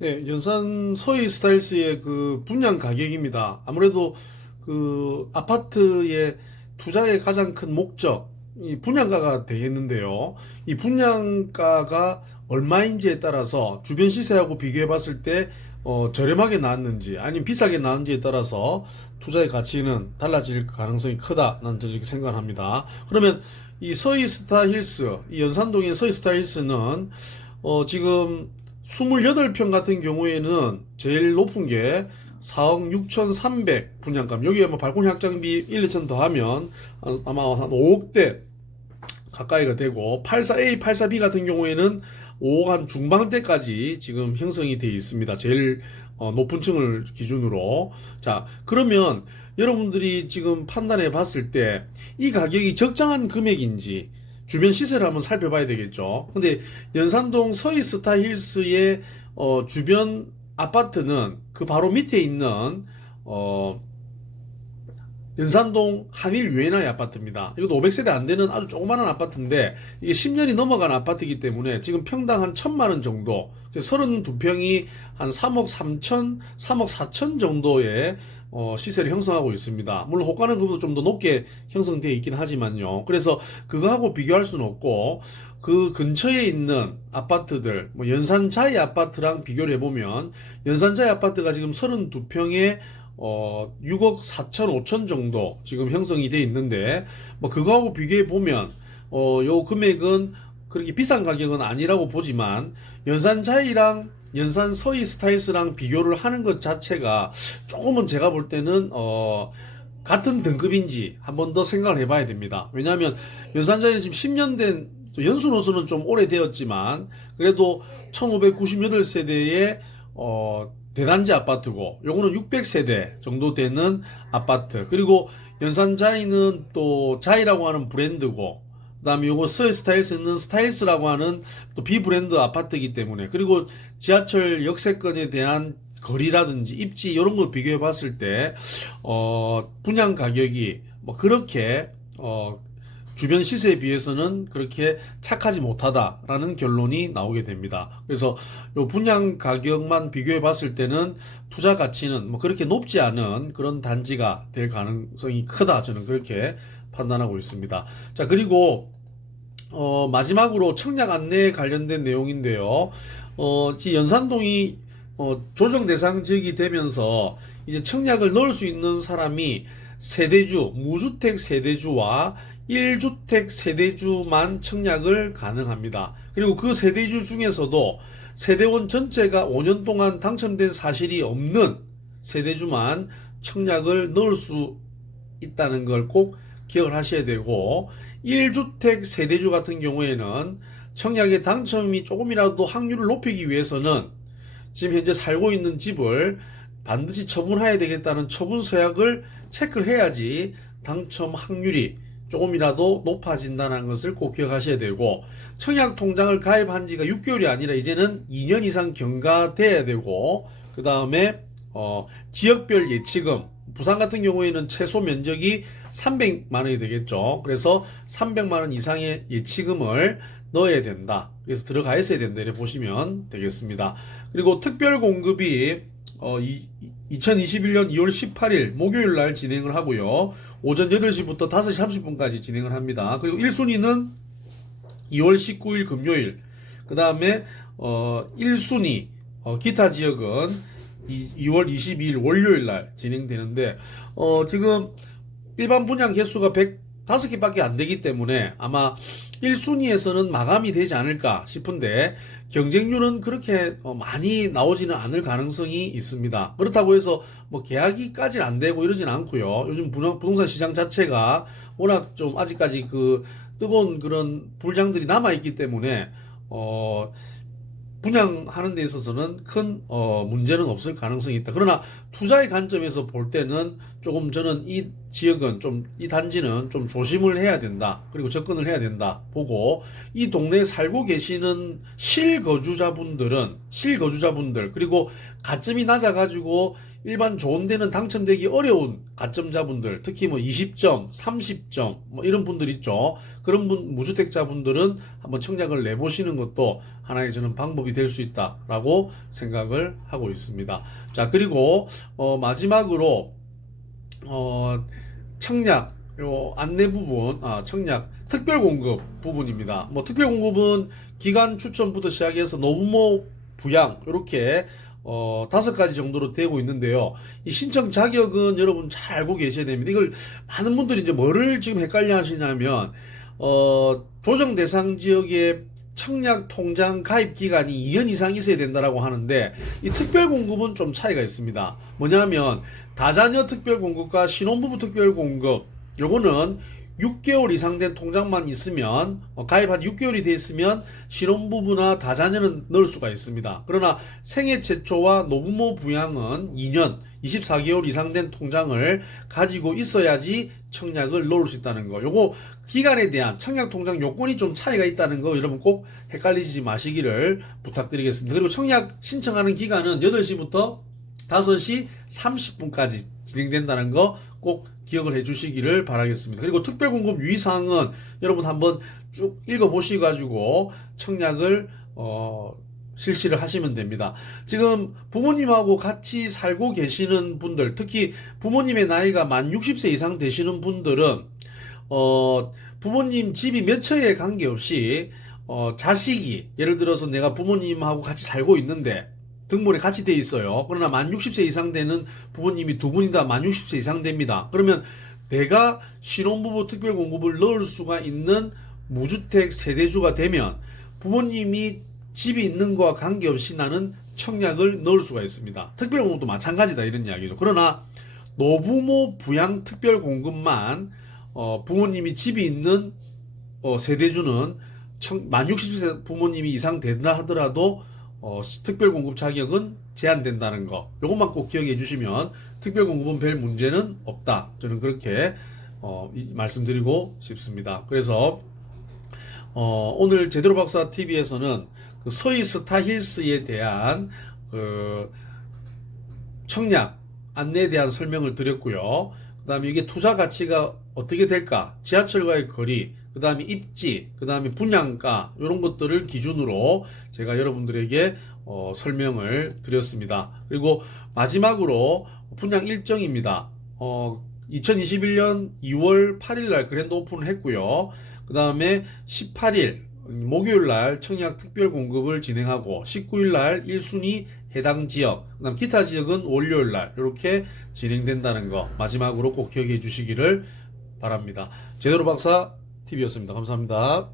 네, 연산 서희 스타일스의 그 분양 가격입니다. 아무래도 그 아파트의 투자의 가장 큰 목적, 이 분양가가 되겠는데요. 이 분양가가 얼마인지에 따라서 주변 시세하고 비교해 봤을 때 저렴하게 나왔는지 아니면 비싸게 나왔는지에 따라서 투자의 가치는 달라질 가능성이 크다는 저는 이렇게 생각합니다. 그러면 이 서희 스타힐스, 이 연산동의 서희 스타힐스는 지금 28평 같은 경우에는 제일 높은 게 4억 6,300 분양가. 여기에 뭐 발코니 확장비 1, 2천 더하면 아마 한 5억대 가까이가 되고 84A, 84B 같은 경우에는 5억 한 중반대까지 지금 형성이 되어 있습니다. 제일 높은 층을 기준으로. 자, 그러면 여러분들이 지금 판단해 봤을 때 이 가격이 적정한 금액인지 주변 시세를 한번 살펴봐야 되겠죠. 근데 연산동 서이스타 힐스의 주변 아파트는 그 바로 밑에 있는 어, 연산동 한일 유엔아의 아파트입니다. 이것도 500세대 안 되는 아주 조그마한 아파트인데 이게 10년이 넘어간 아파트이기 때문에 지금 평당 한 1,000만 원 정도, 32평이 한 3억 3천, 3억 4천 정도의 시세를 형성하고 있습니다. 물론 호가는 그보다 좀 더 높게 형성되어 있긴 하지만요. 그래서 그거하고 비교할 수는 없고 그 근처에 있는 아파트들, 뭐 연산자이 아파트랑 비교를 해보면 연산자이 아파트가 지금 32평에 6억 4천 5천 정도 지금 형성이 돼 있는데 뭐 그거하고 비교해 보면 요 금액은 그렇게 비싼 가격은 아니라고 보지만 연산자이랑 연산 서희 스타일스랑 비교를 하는 것 자체가 조금은 제가 볼 때는 같은 등급인지 한 번 더 생각을 해봐야 됩니다. 왜냐하면 연산자이는 지금 10년 된 연수로서는 좀 오래되었지만 그래도 1598세대의 대단지 아파트고 요거는 600세대 정도 되는 아파트. 그리고 연산자이는 또 자이라고 하는 브랜드고 그다음에 요거 스타일스는 스타일스라고 하는 또 비브랜드 아파트이기 때문에 그리고 지하철 역세권에 대한 거리라든지 입지 이런 거 비교해 봤을 때 분양 가격이 뭐 그렇게 주변 시세에 비해서는 그렇게 착하지 못하다라는 결론이 나오게 됩니다. 그래서 요 분양 가격만 비교해 봤을 때는 투자 가치는 뭐 그렇게 높지 않은 그런 단지가 될 가능성이 크다. 저는 그렇게 판단하고 있습니다. 자, 그리고 마지막으로 청약 안내에 관련된 내용인데요. 연산동이 조정 대상 지역이 되면서 이제 청약을 넣을 수 있는 사람이 세대주, 무주택 세대주와 1주택 세대주만 청약을 가능합니다. 그리고 그 세대주 중에서도 세대원 전체가 5년 동안 당첨된 사실이 없는 세대주만 청약을 넣을 수 있다는 걸 꼭 기억을 하셔야 되고 1주택 세대주 같은 경우에는 청약의 당첨이 조금이라도 확률을 높이기 위해서는 지금 현재 살고 있는 집을 반드시 처분해야 되겠다는 처분 서약을 체크를 해야지 당첨 확률이 조금이라도 높아진다는 것을 꼭 기억하셔야 되고 청약 통장을 가입한 지가 6개월이 아니라 이제는 2년 이상 경과돼야 되고 그 다음에 지역별 예치금 부산 같은 경우에는 최소 면적이 300만 원이 되겠죠. 그래서 300만 원 이상의 예치금을 넣어야 된다. 그래서 들어가 있어야 된다. 이렇게 보시면 되겠습니다. 그리고 특별 공급이 2021년 2월 18일 목요일 날 진행을 하고요. 오전 8시부터 5시 30분까지 진행을 합니다. 그리고 1순위는 2월 19일 금요일, 그 다음에 1순위 기타 지역은 2월 22일 월요일 날 진행되는데 지금 일반 분양 개수가 105개밖에 안 되기 때문에 아마 1순위에서는 마감이 되지 않을까 싶은데 경쟁률은 그렇게 많이 나오지는 않을 가능성이 있습니다. 그렇다고 해서 뭐 계약이까지는 안 되고 이러진 않고요. 요즘 부동산 시장 자체가 워낙 좀 아직까지 그 뜨거운 그런 불장들이 남아 있기 때문에 분양하는 데 있어서는 큰 문제는 없을 가능성이 있다. 그러나 투자의 관점에서 볼 때는 조금 저는 이 지역은 좀 이 단지는 좀 조심을 해야 된다. 그리고 접근을 해야 된다. 보고 이 동네에 살고 계시는 실거주자분들 그리고 가점이 낮아가지고 일반 좋은 데는 당첨되기 어려운 가점자분들, 특히 뭐 20점, 30점 뭐 이런 분들 있죠. 그런 무주택자분들은 한번 청약을 내보시는 것도 하나의 저는 방법이 될 수 있다라고 생각을 하고 있습니다. 자, 그리고 마지막으로 청약 요 안내 부분, 청약 특별 공급 부분입니다. 뭐 특별 공급은 기간 추천부터 시작해서 노부모 부양 이렇게 5가지 정도로 되고 있는데요. 이 신청 자격은 여러분 잘 알고 계셔야 됩니다. 이걸 많은 분들이 이제 뭐를 지금 헷갈려 하시냐면 조정 대상 지역의 청약 통장 가입 기간이 2년 이상 있어야 된다라고 하는데 이 특별 공급은 좀 차이가 있습니다. 뭐냐면 다자녀 특별 공급과 신혼부부 특별 공급 요거는 6개월 이상 된 통장만 있으면 가입 한 6개월이 돼 있으면 신혼부부나 다자녀는 넣을 수가 있습니다. 그러나 생애 최초와 노부모 부양은 2년 24개월 이상 된 통장을 가지고 있어야지 청약을 넣을 수 있다는 거. 요거 기간에 대한 청약 통장 요건이 좀 차이가 있다는 거 여러분 꼭 헷갈리지 마시기를 부탁드리겠습니다. 그리고 청약 신청하는 기간은 8시부터 5시 30분까지 진행된다는 거 꼭 기억을 해 주시기를 바라겠습니다. 그리고 특별공급 유의사항은 여러분 한번 쭉 읽어보시고 가지고 청약을 실시를 하시면 됩니다. 지금 부모님하고 같이 살고 계시는 분들, 특히 부모님의 나이가 만 60세 이상 되시는 분들은 부모님 집이 몇 채에 관계없이 자식이 예를 들어서 내가 부모님하고 같이 살고 있는데 등본에 같이 돼 있어요. 그러나 만 60세 이상 되는 부모님이 두 분이다 만 60세 이상 됩니다. 그러면 내가 신혼부부 특별공급을 넣을 수가 있는 무주택 세대주가 되면 부모님이 집이 있는 거와 관계없이 나는 청약을 넣을 수가 있습니다. 특별공급도 마찬가지다 이런 이야기죠. 그러나 노부모 부양 특별공급만 부모님이 집이 있는 세대주는 만 60세 부모님이 이상 된다 하더라도 특별공급 자격은 제한된다는 거. 요것만 꼭 기억해 주시면 특별공급은 별 문제는 없다. 저는 그렇게 말씀드리고 싶습니다. 그래서 오늘 제대로 박사 TV에서는 그 서희 스타힐스에 대한 그 청약 안내에 대한 설명을 드렸고요. 그 다음에 이게 투자 가치가 어떻게 될까? 지하철과의 거리, 그 다음에 입지, 그 다음에 분양가 이런 것들을 기준으로 제가 여러분들에게 설명을 드렸습니다. 그리고 마지막으로 분양 일정입니다. 2021년 2월 8일 날 그랜드 오픈을 했고요. 그 다음에 18일 목요일 날 청약 특별 공급을 진행하고 19일 날 1순위 해당 지역, 그다음 기타 지역은 월요일 날 이렇게 진행된다는 거 마지막으로 꼭 기억해 주시기를 바랍니다. 제대로 박사 TV였습니다. 감사합니다.